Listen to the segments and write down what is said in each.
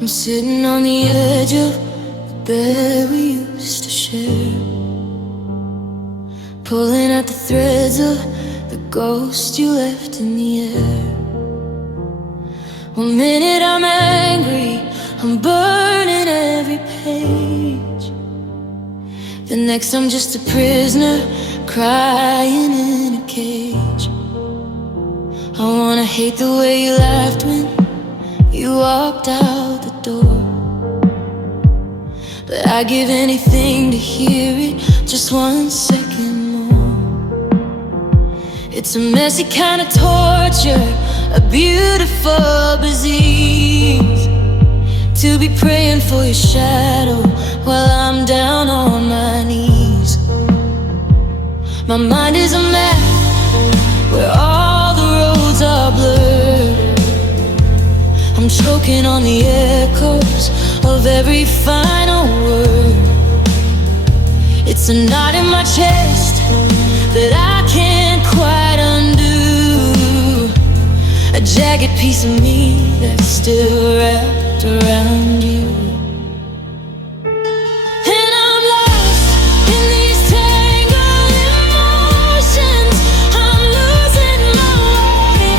I'm sitting on the edge of the bed we used to share, pulling at the threads of the ghost you left in the air. One minute I'm angry, I'm burning every page. The next I'm just a prisoner, crying in a cage. I wanna hate the way you laughed when you walked out the door, but I'd give anything to hear it just 1 second more. It's a messy kind of torture, a beautiful disease, to be praying for your shadow while I'm down on my knees. My mind is a map where all the roads are blurred. I'm choking on the echoes of every final word. It's a knot in my chest that I can't quite undo, a jagged piece of me that's still wrapped around you. And I'm lost in these tangled emotions. I'm losing my way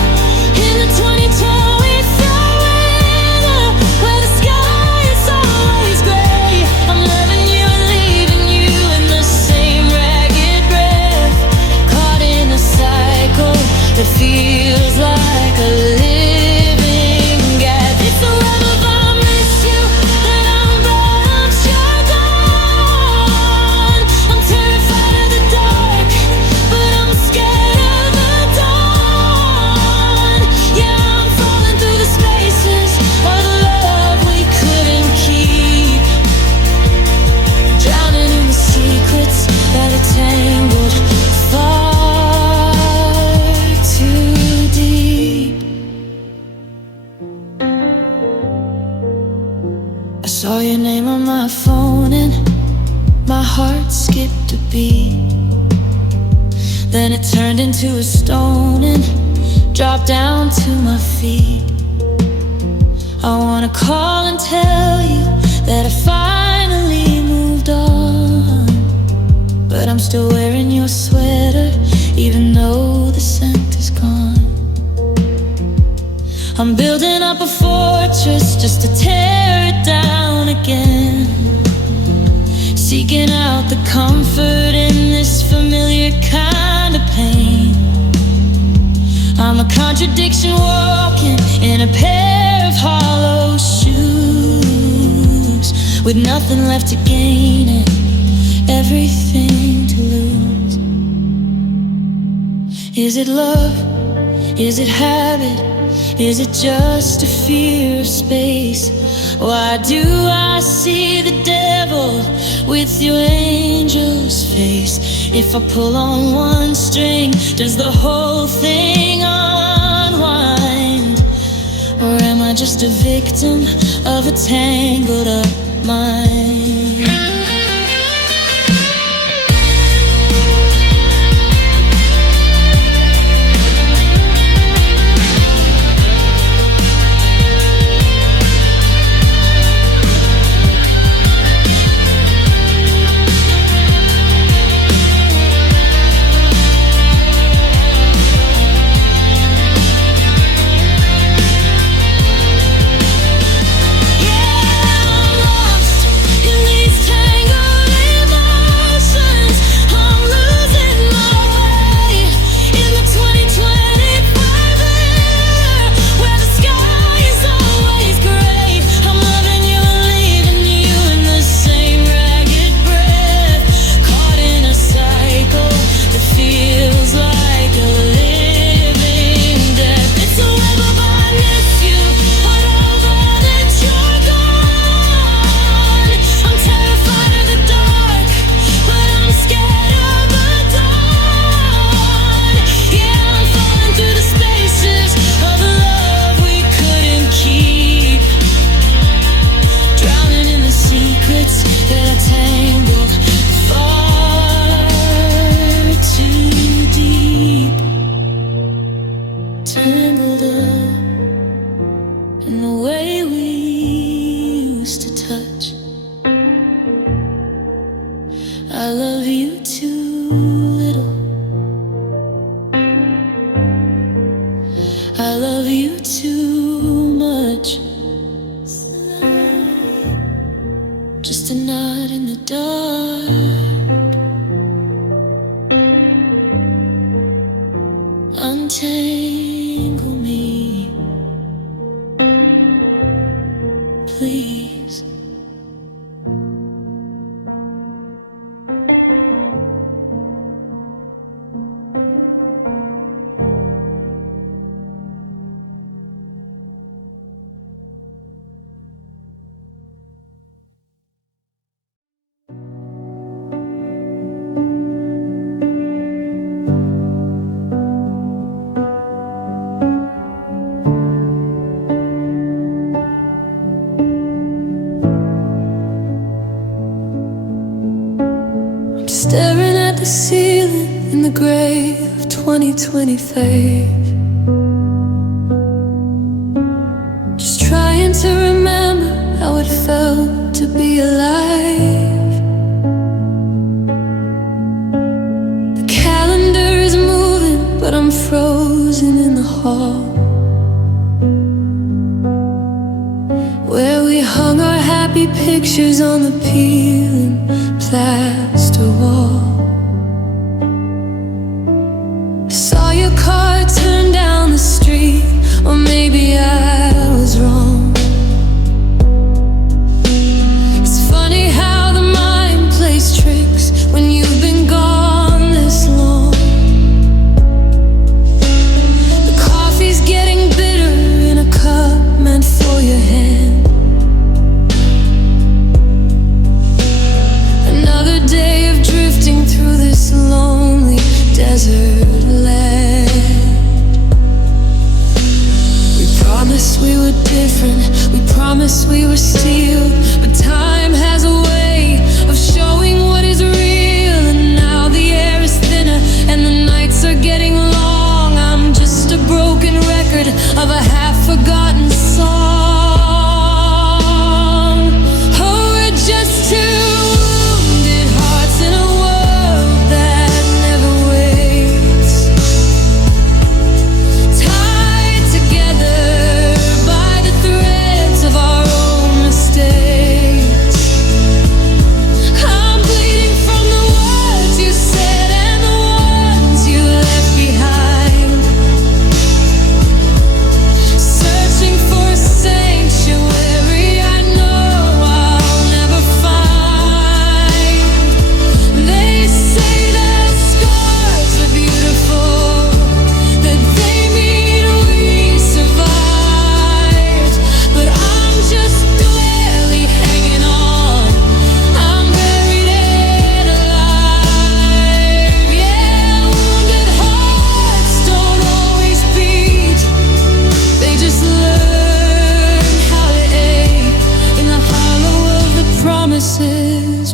in the 2012 without weather, where the sky is always gray. I'm loving you and leaving you in the same ragged breath, caught in a cycle that feels like a living gap. It's the love of I miss you that I'm brought shut down. I'm terrified of the dark, but I'm scared of the dawn. Yeah, I'm falling through the spaces of the love we couldn't keep, drowning in the secrets that are tangled far too deep. I saw your name on my phone and my heart skipped a beat. Then it turned into a stone and dropped down to my feet. I wanna call and tell you that I finally moved on, but I'm still wearing your sweater even though the scent is gone. I'm building up a fortress just to tear it down again, seeking out the comfort in this familiar kind of pain. I'm a contradiction walking in a pair of hollow shoes, with nothing left to gain and everything to lose. Is it love? Is it habit? Is it just a fear of space? Why do I see the devil with your angel's face? If I pull on one string, does the whole thing unwind? Or am I just a victim of a tangled up mind? In these not in the dark. Untangle me, please. Staring at the ceiling in the gray of 2020 fade. Just trying to remember how it felt to be alive. The calendar is moving, but I'm frozen in the hall where we hung our happy pictures on the peeling plaster wall. I saw your car turn down the street, or maybe I was wrong. It's funny how the mind plays tricks when you've been gone this long. The coffee's getting bitter in a cup meant for your hand. Day of drifting through this lonely desert land. We promised we were different, we promised we were steel, but time has a way of showing what is real. And now the air is thinner and the nights are getting long. I'm just a broken record of a half-forgotten song. Oh, we're just two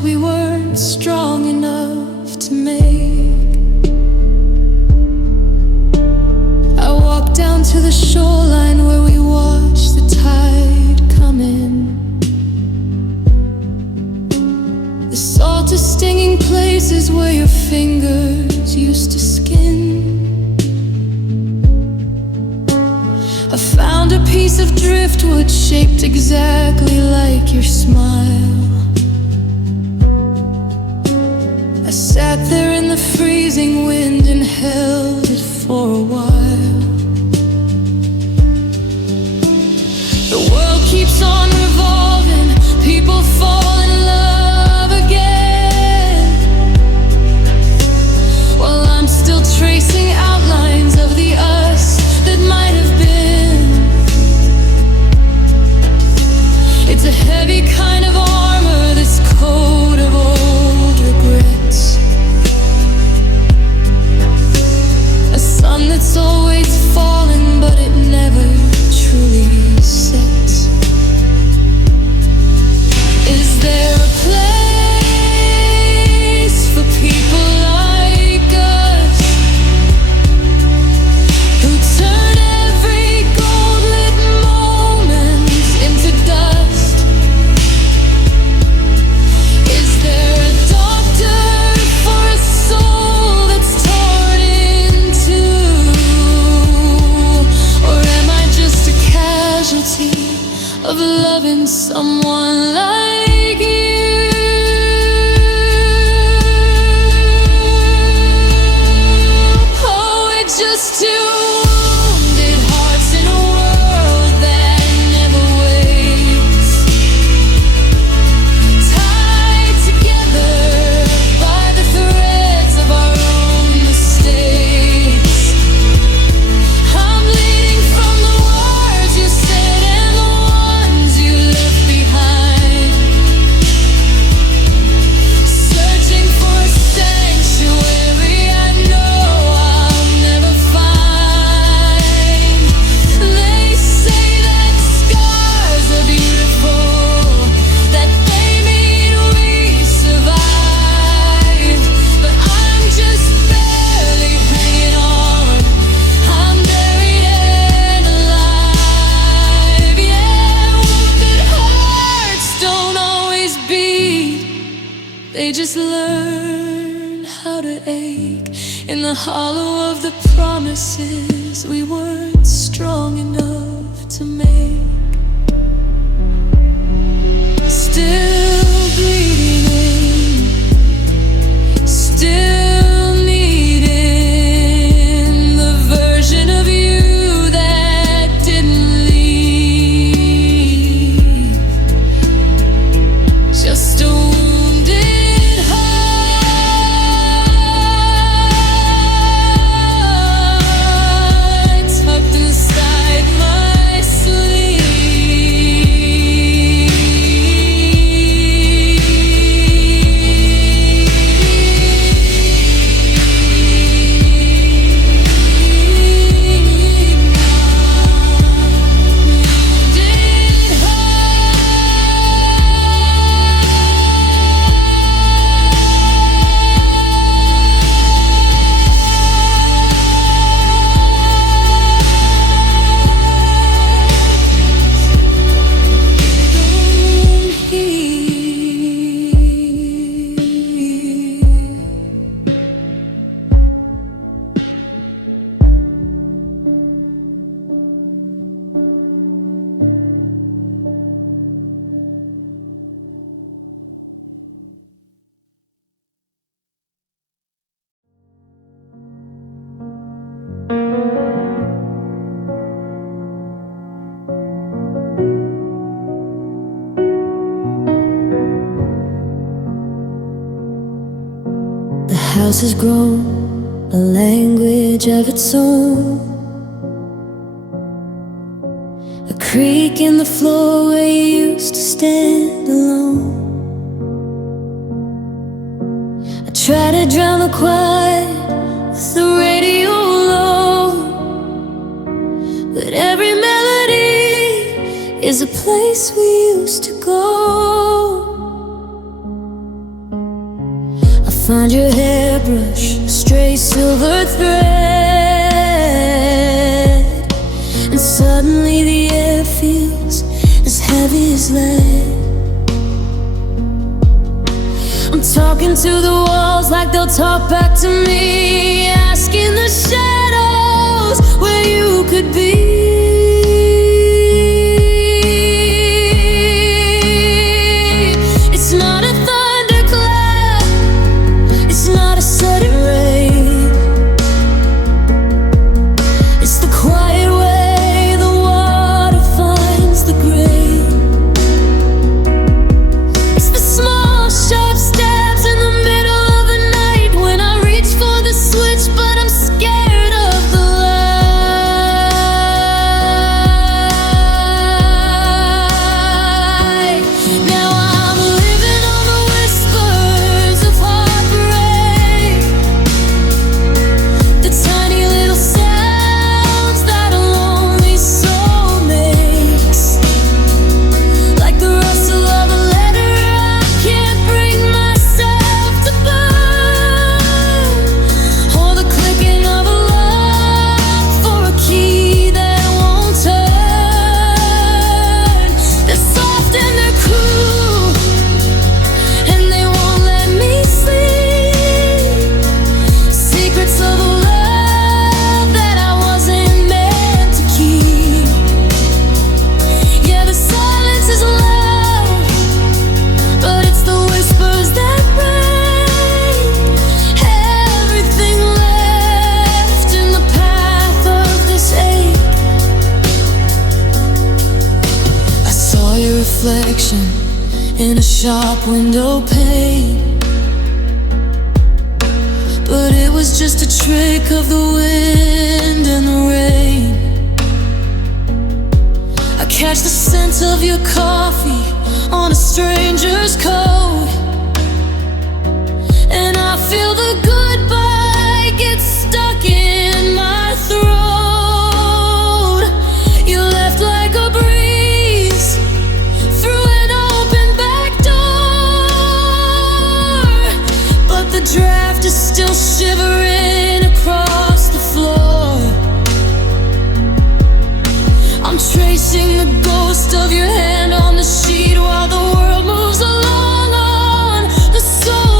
we weren't strong enough to make. I walked down to the shoreline where we watched the tide come in. The salt is stinging places where your fingers used to skin. I found a piece of driftwood shaped exactly like your smile. I sat there in the freezing wind and held it for a while. The world keeps on revolving, people fall in love again, while I'm still tracing outlines of the us that might have been. It's a heavy kind of armor, this coat of old regrets. A sun that's They just learn how to ache in the hollow of the promises we weren't strong enough to make. Still bleeding, still needing the version of you that didn't leave. Just a wounded heart tucked inside my sleeve. The house has grown a language of its own, a creak in the floor where you used to stand alone. I try to drown the quiet with the radio low, but every melody is a place we used to go. Find your hairbrush, a stray silver thread, and suddenly the air feels as heavy as lead. I'm talking to the walls like they'll talk back to me, asking the shadows where you could be. It's not a thunderclap, it's not a sudden rain, it's the quiet way the water finds the grave. It's the small sharp stabs in the middle of the night when I reach for the switch but I'm scared of the light. Now I'm living on the whispers of heartbreak, the tiny little sounds that a lonely soul makes, like the rustle of a letter I can't bring myself to burn, or the clicking of a lock for a key that won't turn. They're soft and they're cruel, and they won't let me sleep. Secrets of a love that I wasn't meant to keep. Yeah, the silence is loud, but it's the whispers that break everything left in the path of this ache. I saw your reflection in a shop window pane, but it was just a trick of the wind and the rain. I catch the scent of your coffee on a stranger's coat, and I feel the goodbye get stuck in my throat. You left like a breeze through an open back door, but the draft is still shivering across the floor. I'm tracing the ghost of your hand on the sheet while the world moves along on the soul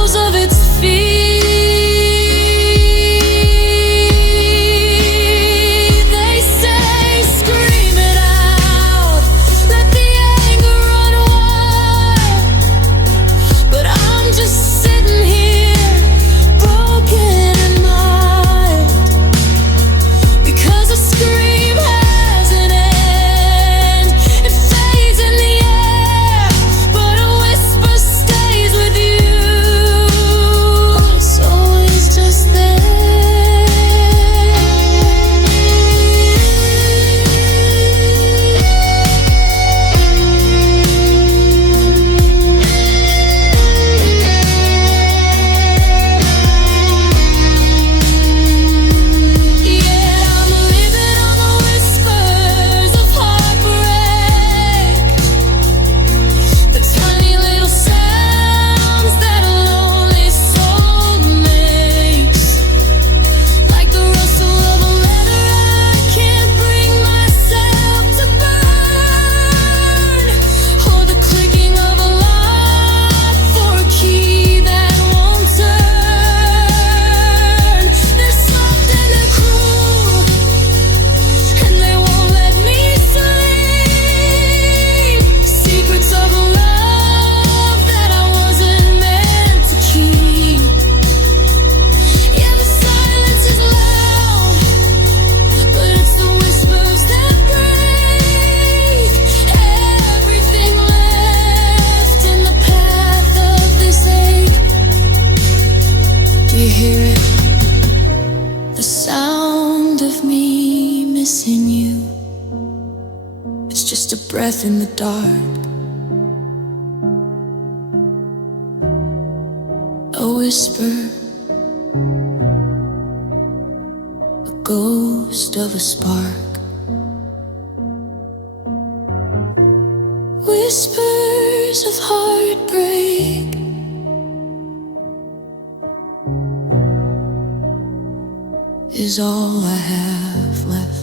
breath in the dark, a whisper, a ghost of a spark. Whispers of heartbreak, is all I have left.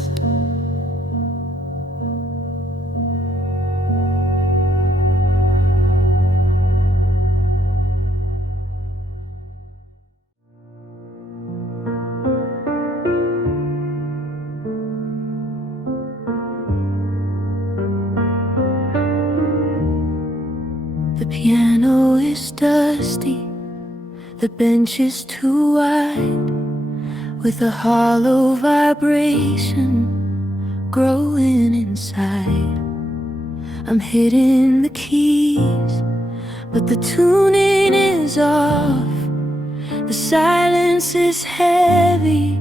The piano is dusty, the bench is too wide, with a hollow vibration growing inside. I'm hitting the keys, but the tuning is off. The silence is heavy,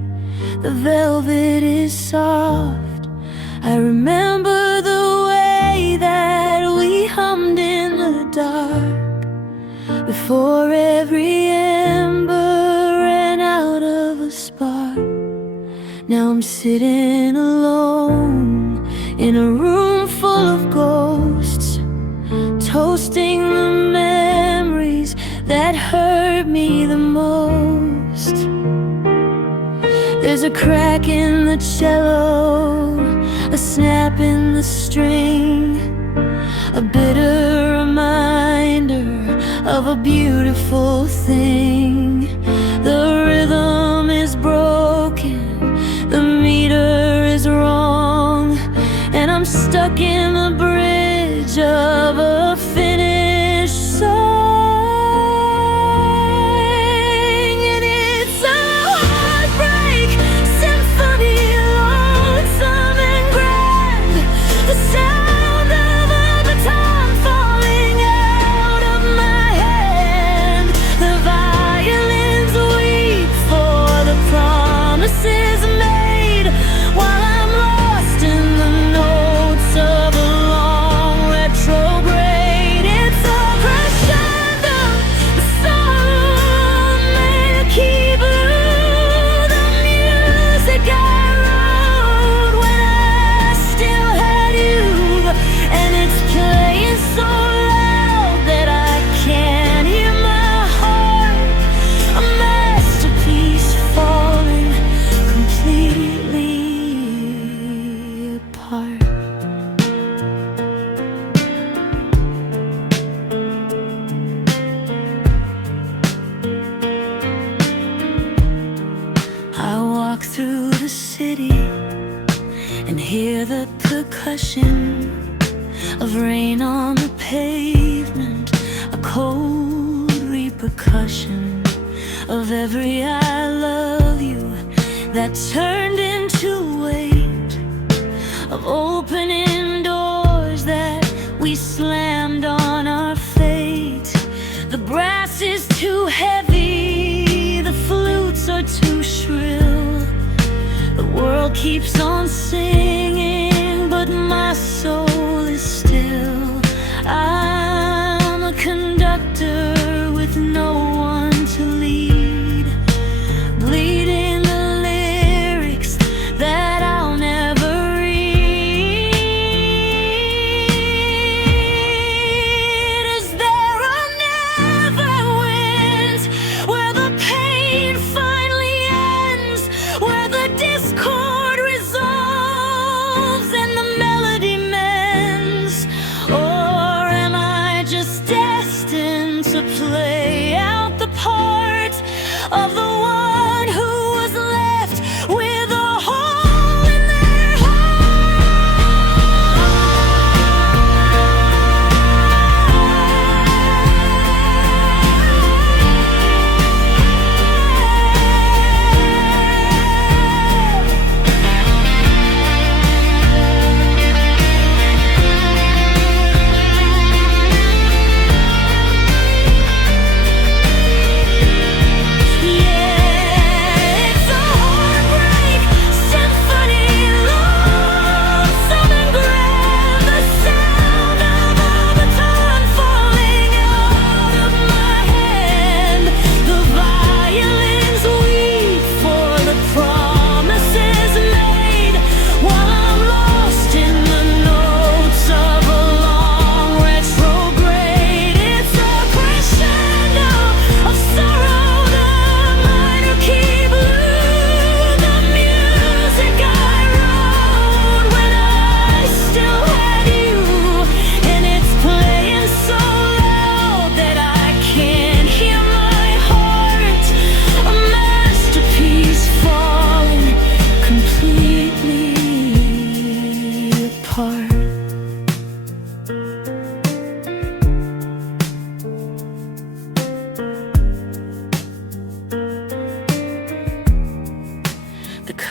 the velvet is soft. I remember the way that we hummed in the dark, before every ember ran out of a spark. Now I'm sitting alone in a room full of ghosts, toasting the memories that hurt me the most. There's a crack in the cello, a snap in the string, a bitter reminder of a beautiful thing. The rhythm is broken, the meter is wrong, and I'm stuck in the bridge of a finished song. And it's a heartbreak symphony, lonesome and grand. The sound of a baton falling out of my hand. The violins weep for the promises made, while I'm lost in the notes of a long retrograde. It's a crescendo, the sorrow made a key blue, the music I wrote when I still had you, and it's playing so loud that I can't hear my heart. A masterpiece falling completely apart. I walk through the city and hear the percussion of rain on the pavement, a cold repercussion of every I love you that turned into weight, of opening doors that we slammed on our fate. The brass is too heavy, the flutes are too shrill. The world keeps on singing, but my soul is still. I'm a conductor with no one to lead, bleeding the lyrics that I'll never read. Is there a Neverwind where the pain finally ends, where the discord resolves and the melody mends? Or am I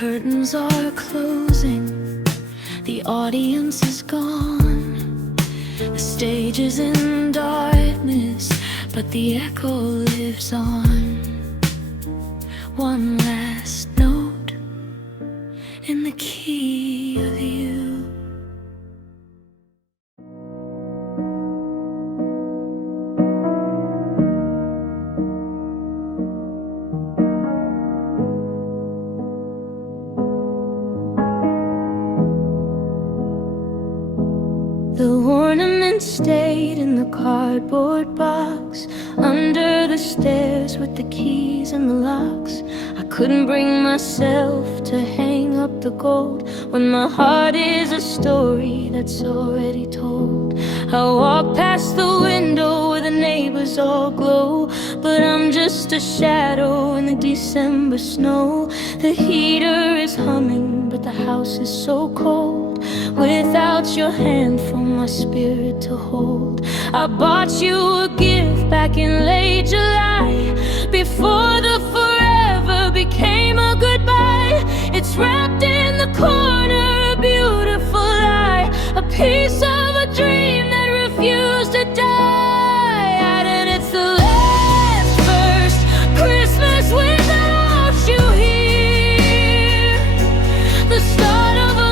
curtains are closing, the audience is gone. The stage is in darkness, but the echo lives on. One last note in the key of you. The ornament stayed in the cardboard box under the stairs with the keys and the locks. I couldn't bring myself to hang up the gold when my heart is a story that's already told. I walk past the window where the neighbors all glow, but I'm just a shadow in the December snow. The heater is humming, but the house is so cold without your hand for my spirit to hold. I bought you a gift back in late July, before the forever became a goodbye. It's wrapped in the corner, a beautiful lie, a piece of a dream that refused to die. And it's the last first Christmas without you here, the start of a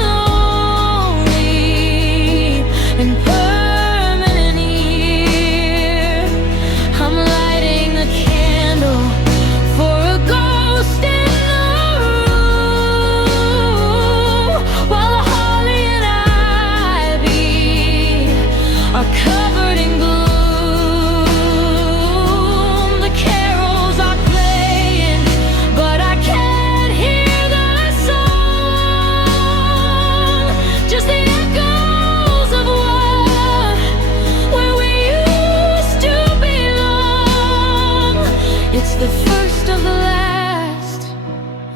and permanent year. I'm lighting a candle for a ghost in the room, while the holly and ivy are covered in gloom. The carols are playing, but I can't hear the song, just the echoes of it's the first of the last,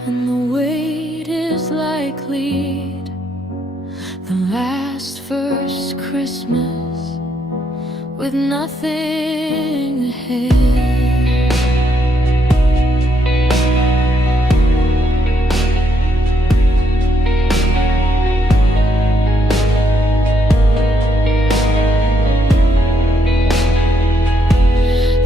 and the wait is likely the last first Christmas with nothing ahead.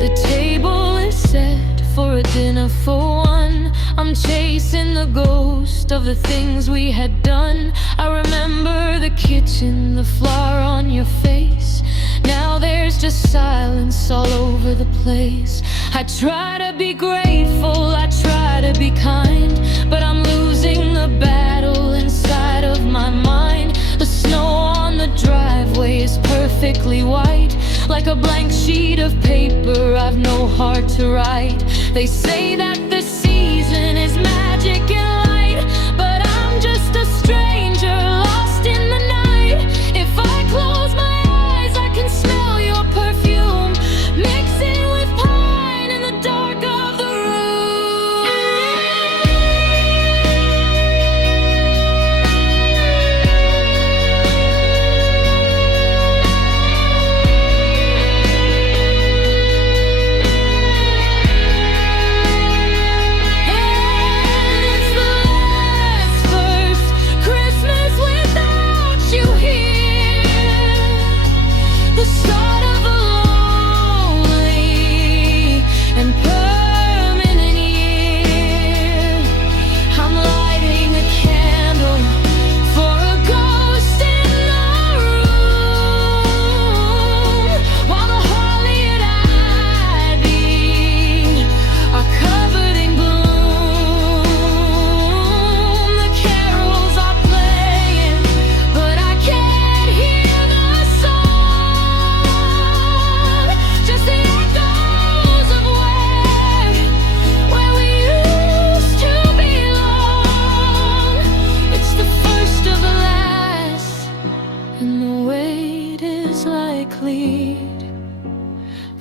The table is set for a dinner for one. I'm chasing the ghost of the things we had done. I remember the kitchen, the flour on your face. Now there's just silence all over the place. I try to be grateful, I try to be kind, but I'm losing the battle inside of my mind. The snow on the driveway is perfectly white, like a blank sheet of paper I've no heart to write. They say that the season is magic and light, but I'm just a stranger lost in the night. If I close my eyes, I can smell your perfume mixing with pine in the dark of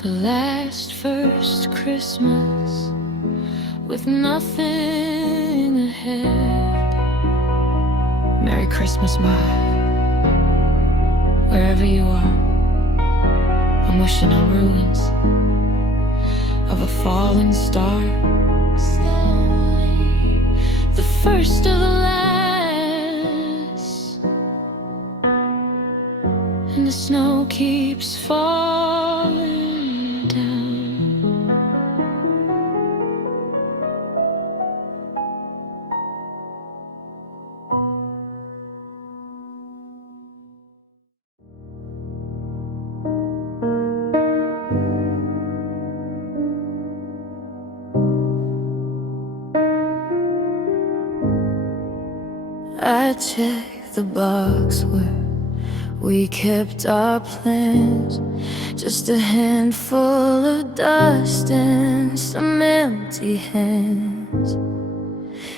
the last first Christmas with nothing ahead. Merry Christmas, Ma. Wherever you are, I'm wishing on ruins of a fallen star. Slowly, the first of the last, and the snow keeps falling down. I checked the box where we kept our plans, just a handful of dust and some empty hands.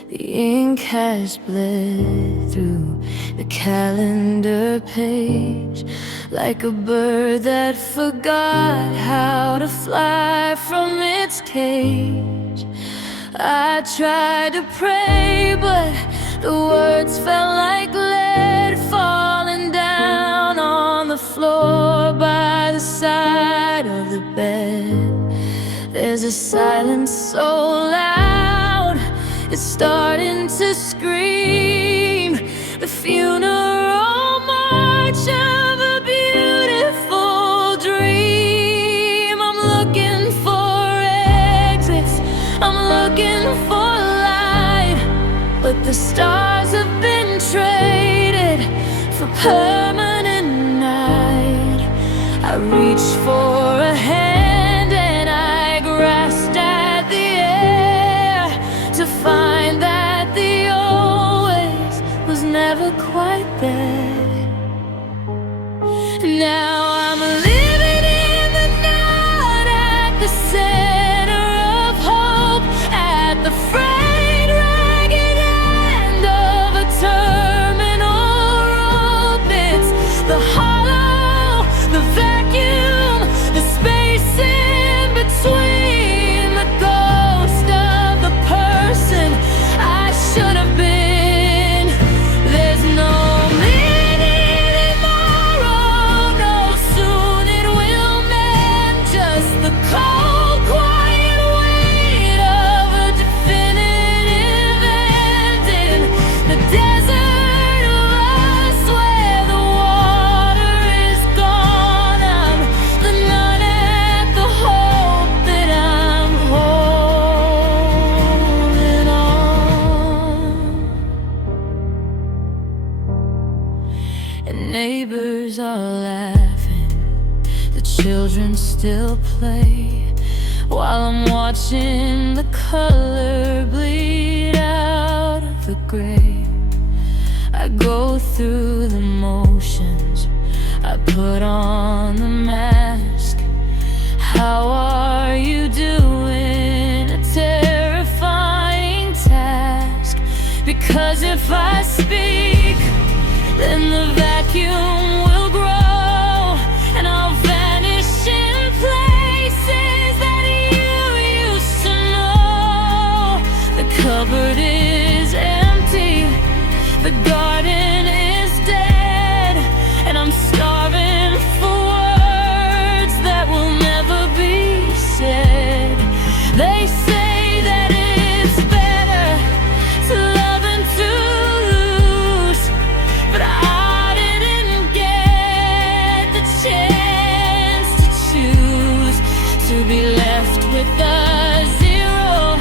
The ink has bled through the calendar page, like a bird that forgot how to fly from its cage. I tried to pray, but the words felt like lead falling down on the floor by the side of the bed. There's a silence so loud, it's starting to scream. The funeral march of a beautiful dream. I'm looking for exits, I'm looking for light, but the stars have been traded for permanent night. I reached for a hand and I grasped at the air, to find that the always was never quite there. Now I'm living in the night, at the center of hope, at the frayed, ragged end of a terminal rope. It's the hollow, the vacuum, the space in between, the ghost of the person I should have been. There's no meaning tomorrow, no soon it will mend, just the cold, quiet weight of a definitive end in the desert of us, where the water is gone. I'm the none at the hope that I'm holding on. And neighbors are laughing, the children still play, while I'm watching the color bleed out of the gray. I go through the motions, I put on the mask. How are you doing? A terrifying task, because if I speak, then the vacuum will grow, and I'll vanish in places that you used to know. The cupboard is empty, the garden is dead, and I'm starving for words that will never be said. They say that it's better to love and to lose, but I didn't get the chance to choose, to be left with a zero,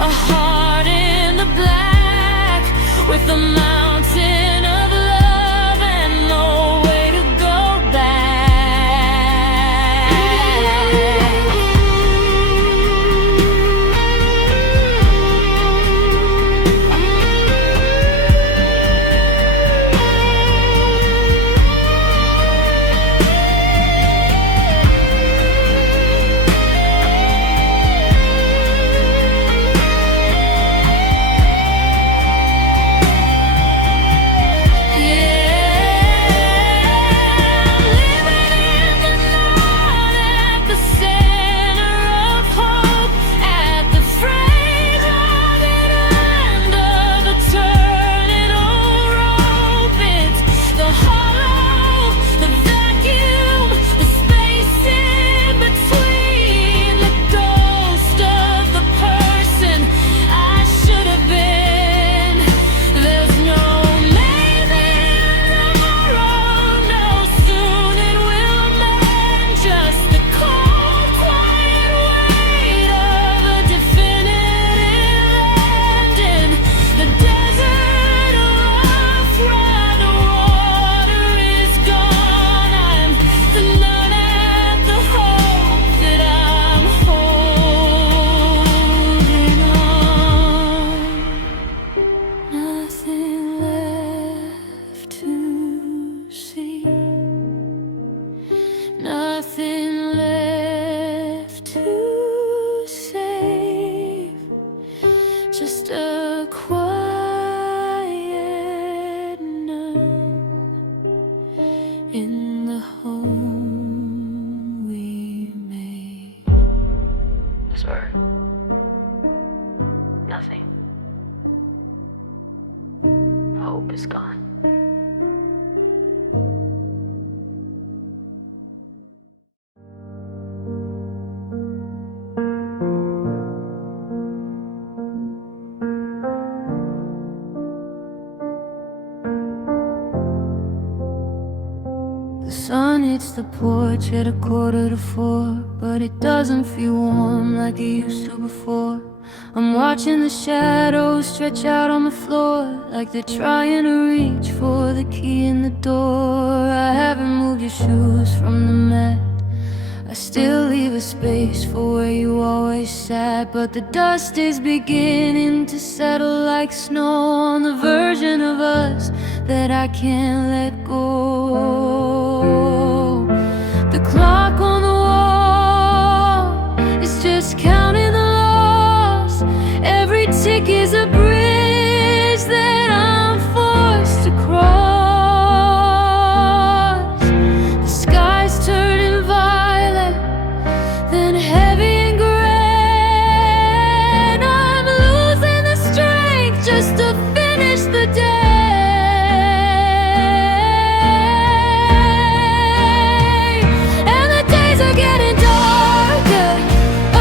a heart in the black, with a mountain of love and no way to go back. a quiet night in the home we made. Sorry. Nothing. Hope is gone. The sun hits the porch at 3:45, but it doesn't feel warm like it used to before. I'm watching the shadows stretch out on the floor, like they're trying to reach for the key in the door. I haven't moved your shoes from the mat. I still leave a space for where you always sat, but the dust is beginning to settle like snow on the version of us that I can't let go. The clock on the wall is just counting the lost. Every tick is a bridge that I'm forced to cross. The sky's turning violet, then heavy and gray. I'm losing the strength just to finish the day. And the days are getting darker.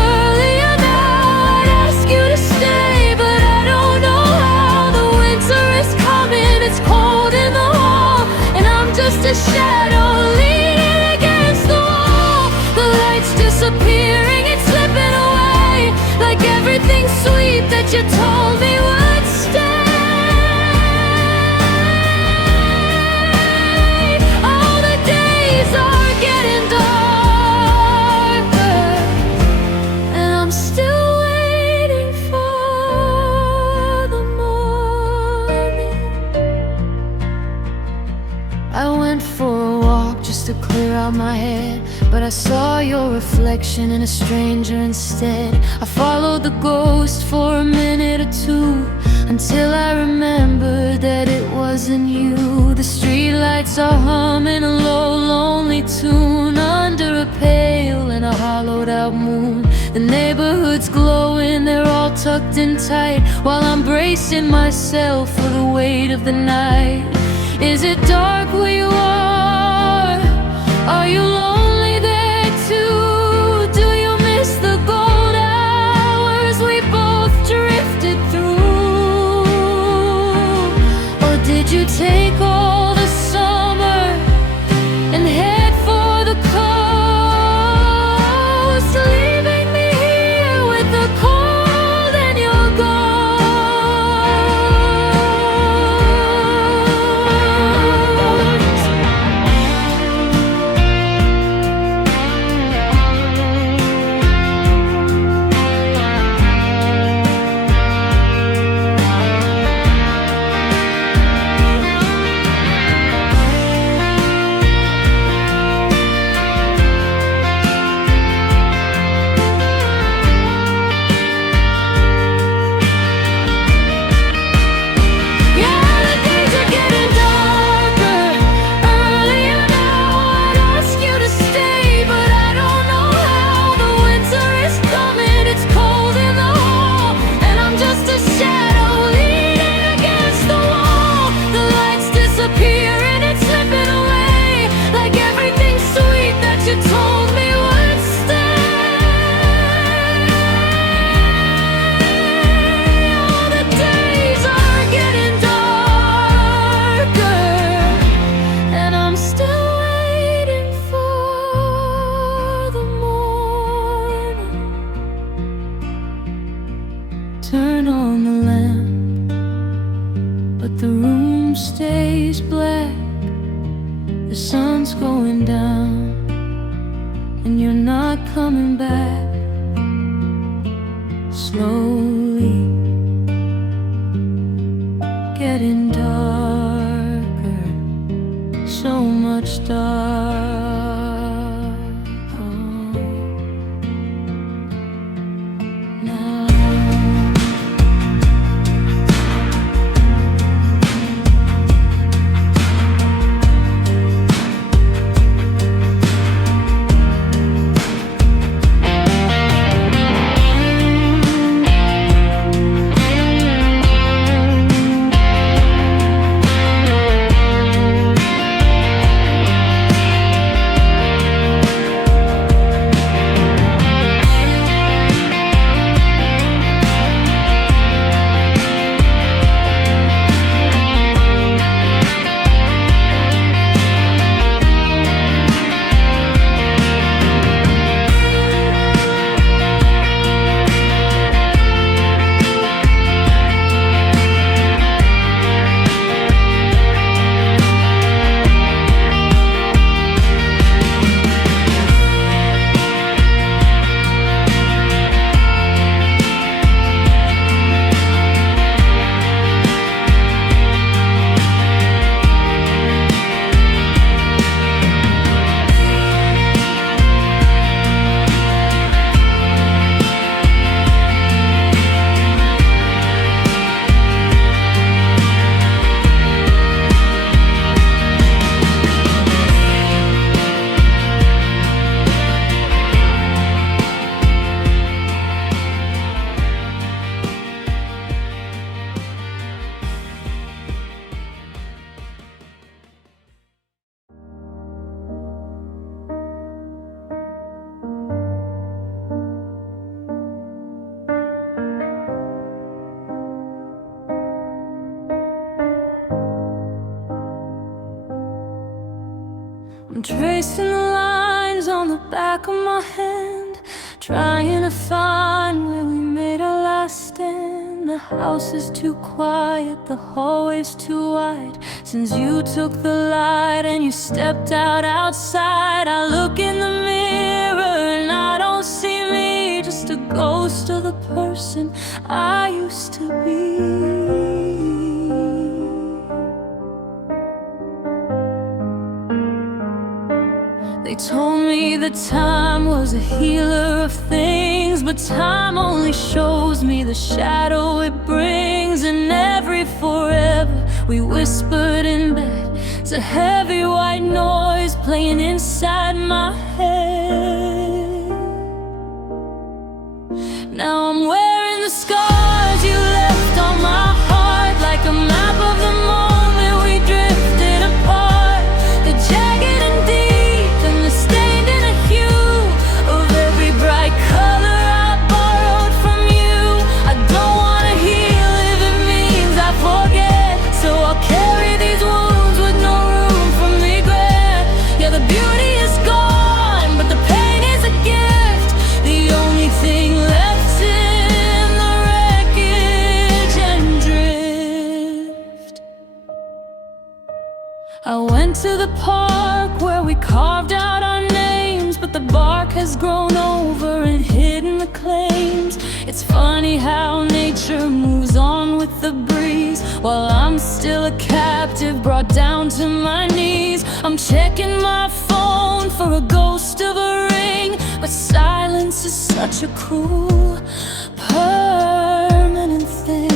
Earlier now I'd ask you to stay, but I don't know how. The winter is coming, it's cold in the hall, and I'm just a shadow leaning against the wall. The lights disappearing, it's slipping away, like everything sweet that you told me would stay. All the days are getting darker, and I'm still waiting for the morning. I went for a walk just to clear out my head, but I saw your reflection in a stranger instead. I followed the ghost for a minute or two, until I remembered that it wasn't you. The streetlights are humming a low, lonely tune under a pale and a hollowed out moon. The neighborhood's glowing, they're all tucked in tight, while I'm bracing myself for the weight of the night. Is it dark where you are? Are you lonely there too? Do you miss the gold hours we both drifted through? Or did you take all the summer and head for the coast, leaving me here with the cold and you're gone? Turn on the lamp, but the room stays black. The sun's going down, and you're not coming back. Slowly getting darker, so much dark. Now tracing the lines on the back of my hand, trying to find where we made our last stand. The house is too quiet, the hallway's too wide. Since you took the light and you stepped outside, I look in the mirror and I don't see me, just a ghost of the person I used to be. They told me that time was a healer of things, but time only shows me the shadow it brings. And every forever we whispered in bed, it's a heavy white noise playing inside my head. Now I'm wearing the scars you left on my heart, like a map of the moment we drifted apart. The jagged and deep and the stained in a hue of every bright color I borrowed from you. I don't wanna heal if it means I forget, so I'll carry these wounds with no room for regret. Yeah, the beauty is gone, but the pain is a gift. The only thing left in the wreckage and drift. I went to the park where we carved out our names, but the bark has grown over and hidden the claims. It's funny how nature moves on with the breeze, while I'm still a captive brought down to my knees. I'm checking my phone for a ghost of a ring, but silence is such a cruel, permanent thing.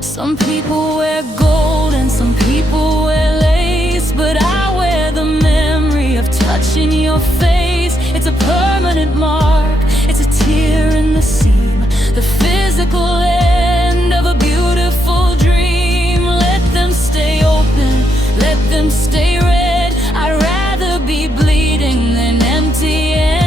Some people wear gold and some people wear lace, but I wear the memory of touching your face. It's a permanent mark, it's a tear in the seam, the physical end of a beautiful dream. Let them stay open, let them stay red. I'd rather be bleeding than empty-handed.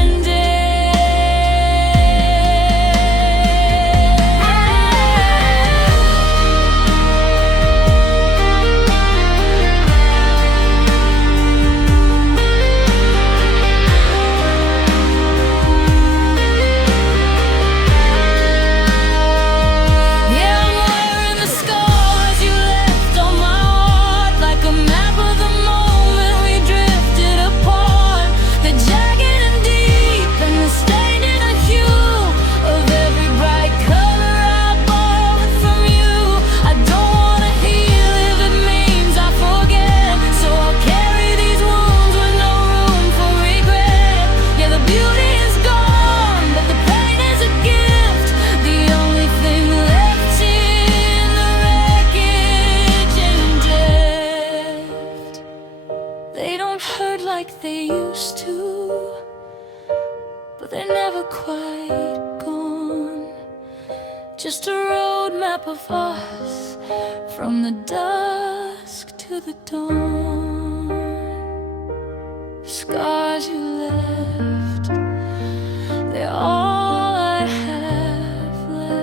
Like they used to, but they're never quite gone. Just a roadmap of us, from the dusk to the dawn. Scars you left, they're all I have left.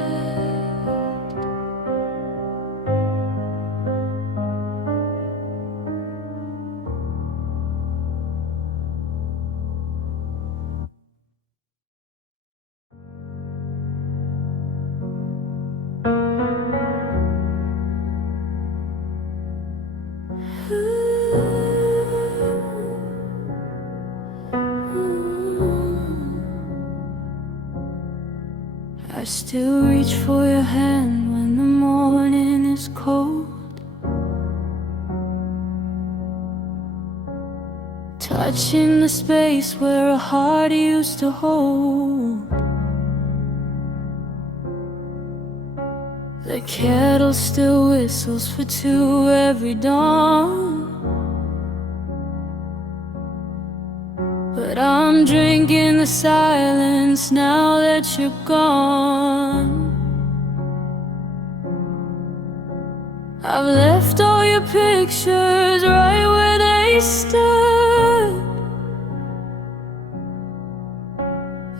I still reach for your hand when the morning is cold, touching the space where a heart used to hold. The kettle still whistles for two every dawn, but I'm drinking the silence now that you're gone. I've left all your pictures right where they stood.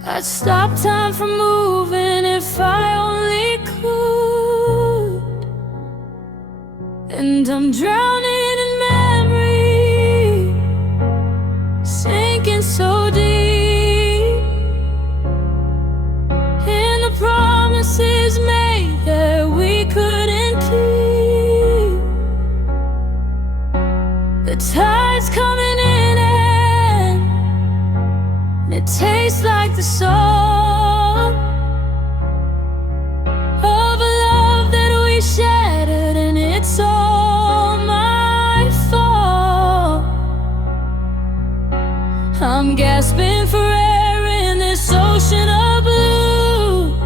I'd stop time from moving if I only could. And I'm drowning in memory, sinking so deep in the promises made that we couldn't keep. The tide's coming in and it tastes like the salt of a love that we shattered, and it's all my fault. I'm gasping for air in this ocean of blue,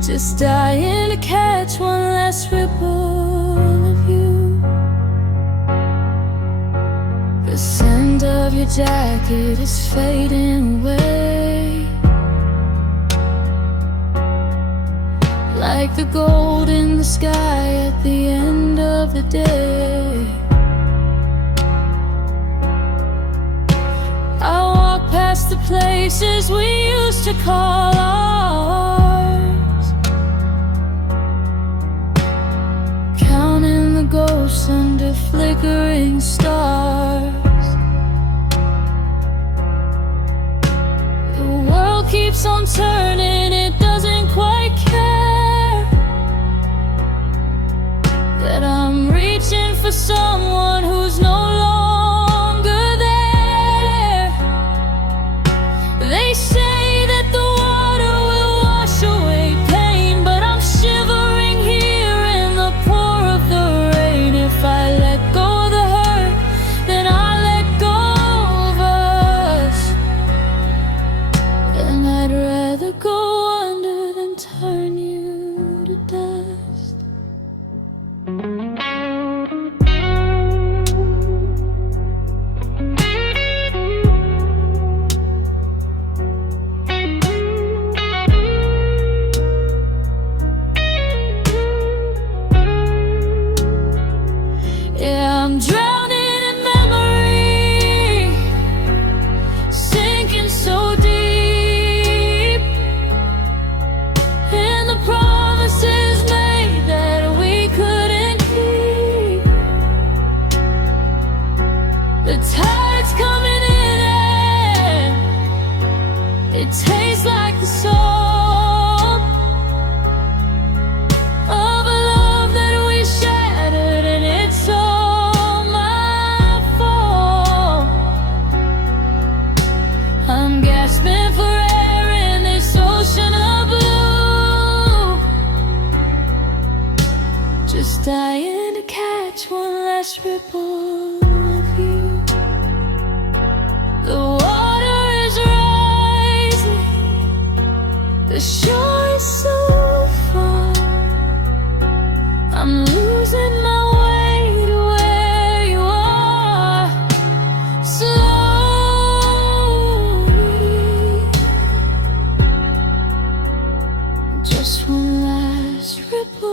just dying to catch one last ripple of you. The scent of your jacket is fading away, like the gold in the sky at the end of the day. I walk past the places we used to call ours, counting the ghosts under flickering stars. The world keeps on turning, it doesn't quite care that I'm reaching for someone who's no longer there. They say that the water will wash away pain, but I'm shivering here in the pour of the rain. If I let go of the hurt, then I let go of us, and I'd rather go under than turn you to dust. Yeah, I'm drowning in memory, sinking so deep in the promises made that we couldn't keep. The tide's coming in and it tastes like the salt of a love that we shattered, and it's all my fault. I'm gasping for air in this ocean of blue, just dying to catch one last ripple of you. The water is rising, the shore is so far. I'm losing my way to where you are. Slowly, just one last ripple.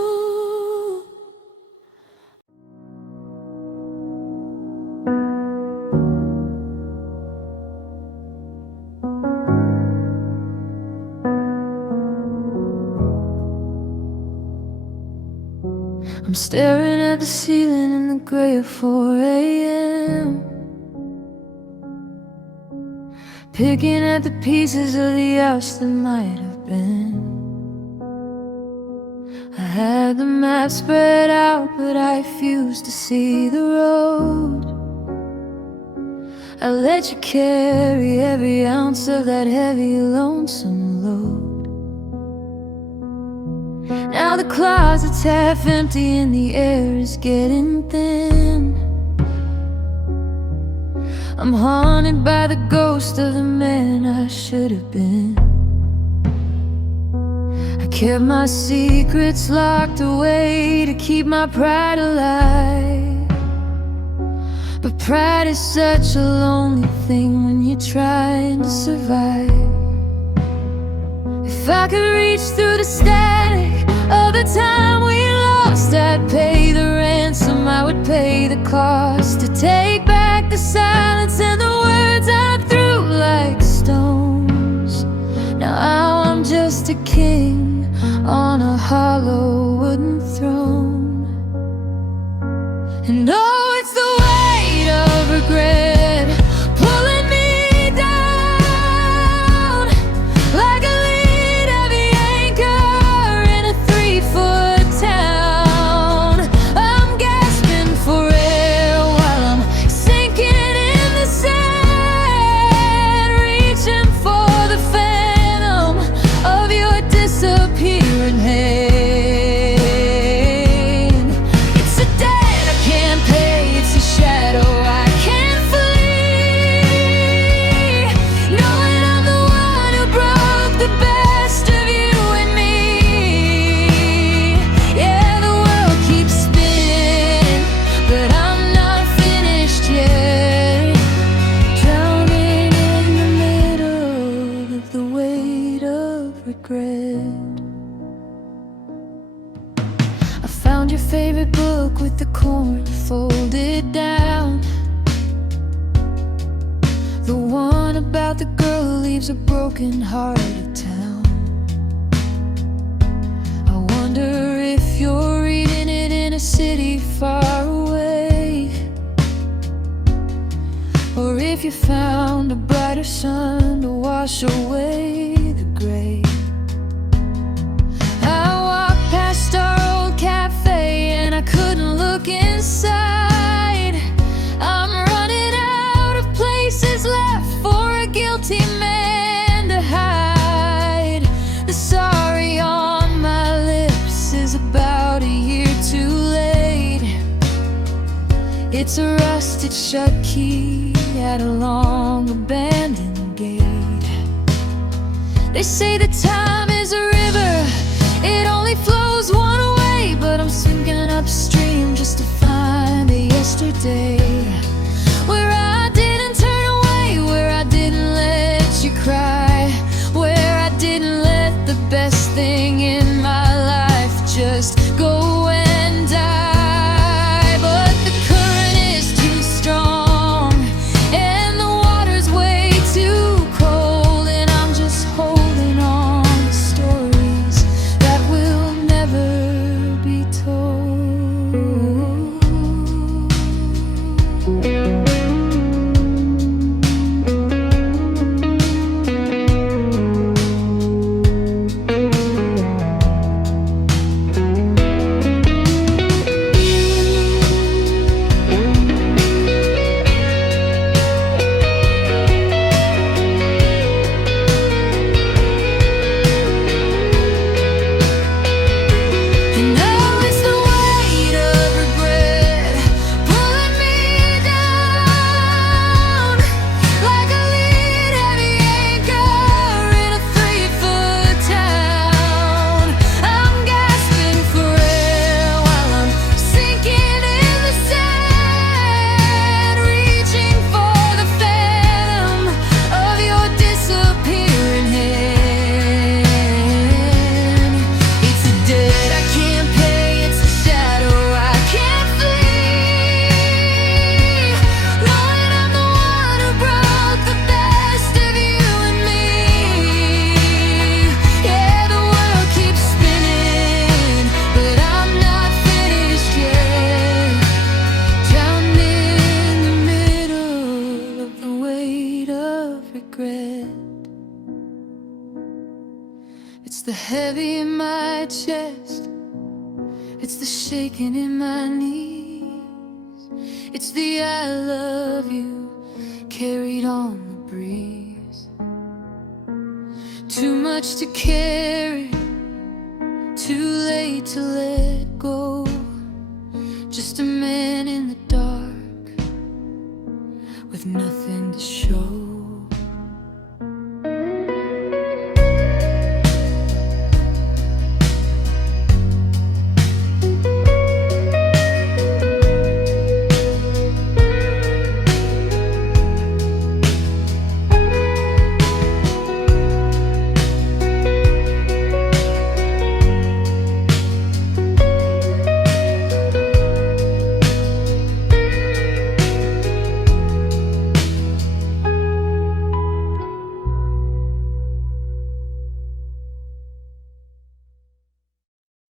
I'm staring at the ceiling in the gray of 4 a.m., picking at the pieces of the house that might have been. I had the map spread out, but I refused to see the road. I let you carry every ounce of that heavy, lonesome load. Now the closet's half empty and the air is getting thin. I'm haunted by the ghost of the man I should have been. I kept my secrets locked away to keep my pride alive, but pride is such a lonely thing when you're trying to survive. If I could reach through the static of the time we lost, I'd pay the ransom, I would pay the cost to take back the silence and the words I threw like stones. Now I'm just a king on a hollow wooden throne. the corn folded down. The one about the girl who leaves a broken hearted town. I wonder if you're reading it in a city far away, or if you found a brighter sun to wash away the gray. I walked past our old cafe and I couldn't look inside. I'm running out of places left for a guilty man to hide. The sorry on my lips is about a year too late. It's a rusted shut key at a long abandoned gate. They say that time is a river, it only flows one way, but I'm sinking upstream just to find the yesterday where I didn't turn away, where I didn't let you cry, where I didn't let the best thing in my life just go and die. But the current is too strong and the water's way too cold, and I'm just holding on to stories that will never be told. And now it's the weight of regret pulling me down like a lead-heavy anchor in a 3-foot town. I'm gasping for air while I'm sinking in the sand, reaching for the phantom of your disappearing hand. It's a debt I can't pay, it's a shadow I can't flee, knowing I'm the one who broke the best of you and me. Yeah, the world keeps spinning, but I'm not finished yet, drowned in the middle of the weight of regret. It's the heavy in my chest, it's the shaking in my knees, it's the I love you carried on the breeze. Too much to carry, too late to let go. Just a man in the dark with nothing to show.